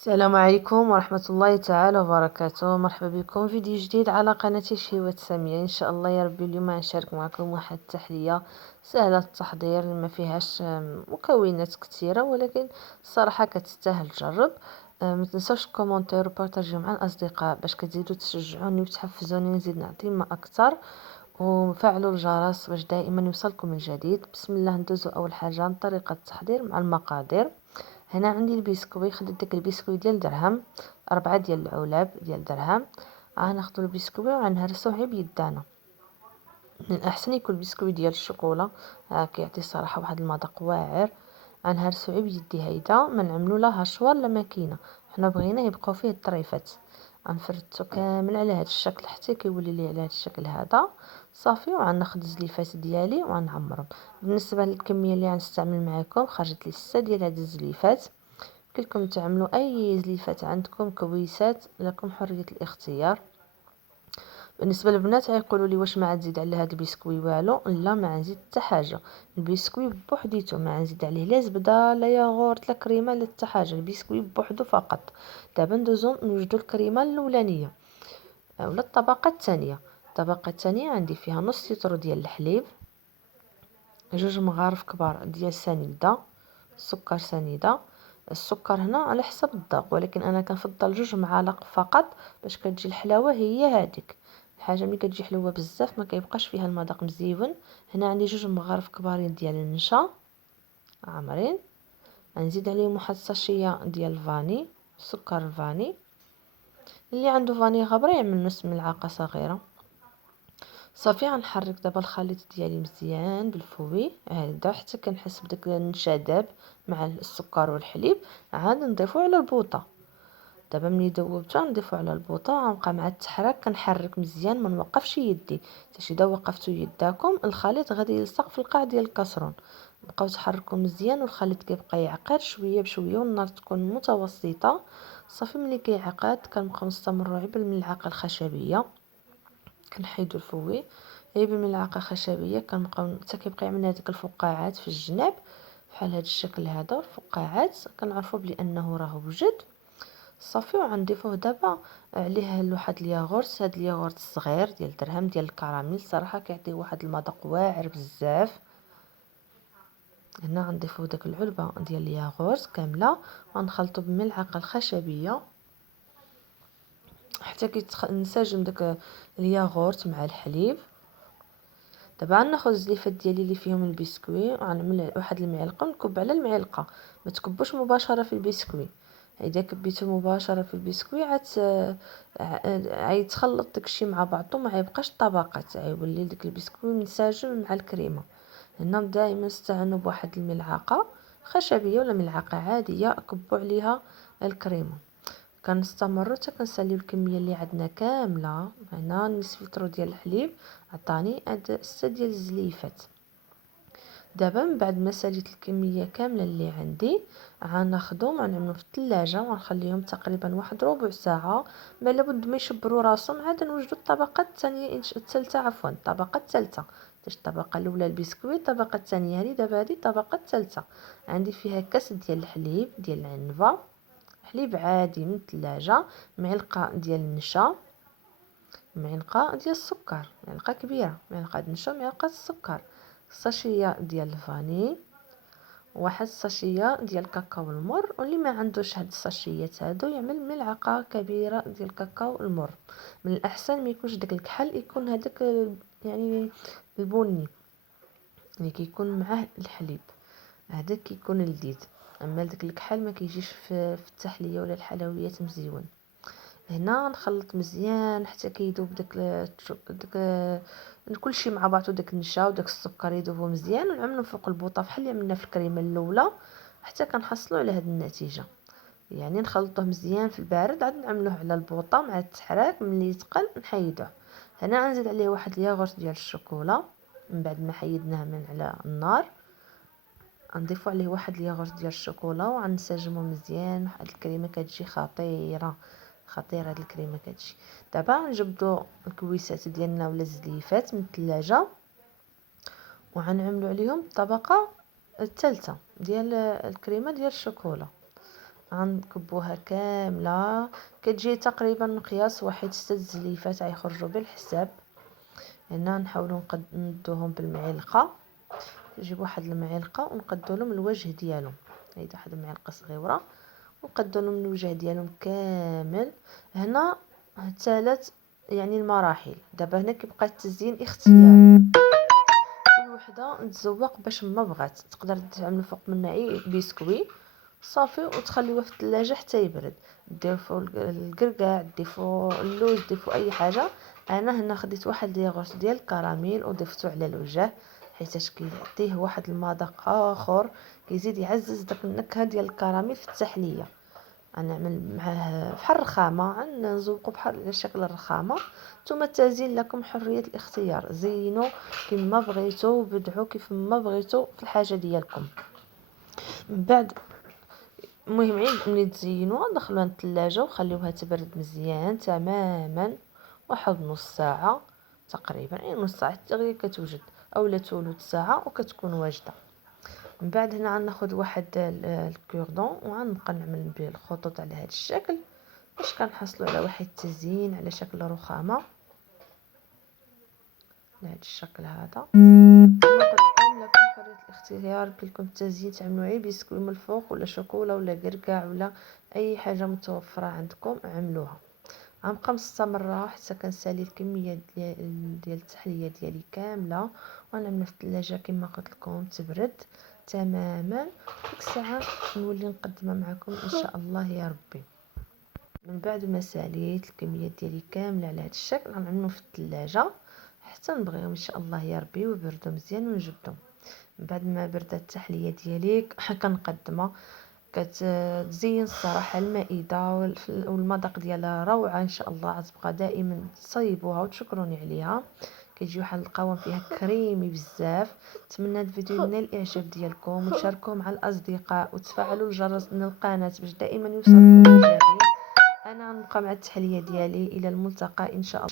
السلام عليكم ورحمة الله تعالى وبركاته. مرحبا بكم في فيديو جديد على قناتي شهوة سامية. إن شاء الله يا ربي اليوم غنشارك معكم واحد التحلية سهلة التحضير ما فيهاش مكونات كثيرة، ولكن الصراحة كتستاهل تجرب. ما تنسوش كومونتير وبارطاجيو مع الأصدقاء باش كتزيدوا تشجعوني وتحفزوني نزيد نعطي ما أكثر، وفعلوا الجرس باش دائما يوصلكم الجديد. بسم الله، ندوزو أول حاجة عن طريقة التحضير مع المقادير. هنا عندي البسكوي، خديت داك البسكوي ديال درهم، 4 ديال العلاب ديال درهم. غناخدو البسكوي وغنهرسوه غير بيدانا. من الاحسن يكون البسكوي ديال الشوكولا، كيعطي صراحه واحد المذاق واعر. غنهرسو غير بيدي هيدا، ما نعملو لا هشوار لا ماكينه، حنا بغينا يبقاو فيه الطريفات. غنفردو كامل على هذا الشكل حتى كيولي لي على هذا الشكل هذا صافي. وغناخد الزليفات ديالي وغنعمرهم. بالنسبه للكميه اللي غنستعمل معكم، خرجت لي 6 ديال هاد الزليفات. كلكم تعملوا اي زليفات عندكم كويسات، لكم حريه الاختيار. بالنسبه للبنات غيقولوا لي واش ما غتزيد على هذا البسكوي والو؟ لا، ما غنزيد حتى حاجه. البسكوي بوحديتو، ما غنزيد عليه لا زبده لا ياغورت لا كريمه لا حتى حاجه، البسكوي بوحدو فقط. دابا ندوزو نوجدو الكريمه الاولانيه ولا الطبقه الثانيه. الطبقه الثانيه عندي فيها نص لتر ديال الحليب، 2 مغارف كبار ديال سنيده، سكر سنيده. السكر هنا على حسب الذوق، ولكن انا كنفضل 2 معالق فقط باش كتجي الحلاوه هي هذيك. الحاجه ملي كتجي حلوه بزاف ما كيبقاش فيها المذاق مزيون. هنا عندي 2 مغارف كبارين ديال النشا عامرين. غنزيد عليهم واحد الساشيه ديال الفاني، سكر الفاني. اللي عنده فاني غابره يعمل نص ملعقه صغيره. صافي، غنحرك دابا الخليط ديالي مزيان بالفوي هكذا حتى كنحس بداك النشا داب مع السكر والحليب. عاد نضيفو على البوطه. دابا ملي ذوبته نضيفو على البوطه، غنبقى مع التحراك كنحرك مزيان، ما نوقفش يدي حتى اذا وقفتوا يداكم الخليط غادي يلصق في القاع ديال الكاسرون. بقاو تحركوا مزيان والخليط كيبقى يعقد شويه بشويه والنار تكون متوسطه. صافي، ملي كيعقد كنبقاو نستمروا غير بالملعقه الخشبيه، كنحيدو الفوي غير بالملعقه خشبيه. كنبقاو حتى كيبقى يعمل هذيك الفقاعات في الجناب بحال هذا الشكل هذا. الفقاعات كنعرفوا بلي انه راه وجد. صافي، وغنضيفوه دابا عليه واحد الياغورت. هذا الياغورت الصغير ديال درهم ديال الكراميل، صراحه كيعطي واحد المذاق واعر بزاف. هنا غنضيفو داك العلبه ديال الياغورت كامله ونخلطو بالملعقه الخشبيه حتى كينسجم داك الياغورت مع الحليب. دابا غناخذ الزليفات ديالي اللي فيهم البسكوي وغنعمل واحد المعلقه ونكب على المعلقه. ما تكبوش مباشره في البسكوي، اذا كبيتو مباشره في البسكوي عيتخلط داكشي مع بعضو، ما غيبقاش طبقات، غيولي داك البسكوي منسجم مع الكريمه. هنا دائما استعنوا بواحد الملعقه خشبيه ولا ملعقه عاديه، كبوا عليها الكريمه. كنستمروا حتى كنساليو الكميه اللي عندنا كامله. هنا نصف لتر ديال الحليب عطاني هاد 6 ديال الزليفات. دابا من بعد ما ساليت الكميه كامله اللي عندي، غناخذهم غنعملهم في الثلاجه ونخليهم تقريبا واحد ربع ساعه. ما لابد ما يشبروا راسهم. عاد نوجدوا الطبقه الثانيه الثالثه، عفوا الطبقه الثالثه. الطبقه الاولى البسكويت، الطبقه الثانيه هذه دابا هذه الطبقه الثالثه. عندي فيها كاس ديال الحليب ديال العنبه، حليب عادي من الثلاجه، معلقه ديال النشا، معلقه ديال السكر، معلقه كبيره، معلقه النشا، معلقه السكر، ساشيه ديال الفاني، واحد الساشيه ديال الكاكاو المر. واللي ما عندوش هاد الساشيات هادو يعمل ملعقه كبيره ديال الكاكاو المر. من الاحسن ما يكونش داك الكحل، يكون هذاك يعني البني اللي كيكون معاه الحليب، هذا كيكون لذيذ. اما داك الكحل ما كيجيش في التحليه ولا الحلويات مزيون. هنا نخلط مزيان حتى كيذوب داك كلشي مع بعضو، داك النشا وداك السكر يذوبوا مزيان، ونعملو فوق البوطه بحال اللي عملنا في الكريمه الاولى حتى كنحصلوا على هذه النتيجه. يعني نخلطوه مزيان في البارد، عاد نعملوه على البوطه مع التحراك. ملي يتقل نحيدوه. هنا غنزيد عليه واحد الياغورت ديال الشوكولا من بعد ما حيدناه من على النار. غنضيفوا عليه واحد الياغورت ديال الشوكولا وغنسجمو مزيان. واحد الكريمه كتجي خطيره، خطيره هاد الكريمه كتجي. دابا نجبدوا الكويسات ديالنا ولا الزليفات من الثلاجه وغنعملوا عليهم الطبقه الثالثه ديال الكريمه ديال الشوكولا. غنكبوها كامله. كتجي تقريبا مقياس واحد 6 زليفات غيخرجوا بالحساب. هنا نحاولوا ندوهم بالمعلقه، نجيب واحد المعلقه ونقدوا لهم الوجه ديالهم. هيدا واحد المعلقه صغيره ونقدوا لهم الوجه ديالهم كامل. هنا ثلاث يعني المراحل. دابا هنا كيبقى التزيين اختياري، كل وحده نتزوق باش ما بغات. تقدر تعمل فوق منها اي بسكوي صافي وتخليوه في الثلاجه حتى يبرد. دير فوق الكركاع، دير فوق اللوز، دير فوق اي حاجه. انا هنا خديت واحد الياغورت ديال الكراميل وضفته على الوجه حيت كيعطيه واحد المذاق اخر، كيزيد يعزز داك النكهه ديال الكراميل في التحليه. غنعمل معاه بحال الرخامه، نزوقو بحال على شكل الرخامه. ثم التزيين لكم حريه الاختيار، زينوا كما بغيتو، بدعوا كيف ما بغيتو في الحاجه ديالكم. من بعد المهم ملي تزينوها دخلوها للثلاجه وخليوها تبرد مزيان تماما، واحد نص ساعه تقريبا، يعني نص ساعه حتى غير كتوجد، اولا ثلث ساعه وكتكون واجده. من بعد هنا غناخذ واحد الكوردون وغنبقى نعمل به الخطوط على هذا الشكل باش كنحصلوا على واحد التزيين على شكل رخامه على هذا الشكل هذا. لكم حريه الاختيار، بلكم التزيين تعملوا غير بسكوي من الفوق ولا شوكولا ولا كركاع ولا اي حاجه متوفره عندكم عملوها. غنبقى مستمره حتى كنسالي الكميه ديال التحليه ديالي كامله ونعملها في الثلاجه كما قلت لكم تبرد تماما. ديك الساعه نولي نقدمها معكم ان شاء الله يا ربي. من بعد ما ساليت الكميه ديالي كامله على هذا الشكل غنعملهم في الثلاجه حتى نبغيهم ان شاء الله يا ربي ويبردوا مزيان ونجبدهم. من بعد ما بردت التحليه ديالي كنقدمها. كتزين الصراحه المائده والمذاق ديالها روعه ان شاء الله. غتبقى دائما تصيبوها وتشكروني عليها. كيجي واحد القوام فيها كريمي بزاف. نتمنى هذا الفيديو ينال الاعجاب ديالكم وتشاركوه مع الاصدقاء وتفعلوا الجرس من القناه باش دائما يوصلكم الجديد. انا غنبقى مع التحليه ديالي. الى الملتقى ان شاء الله.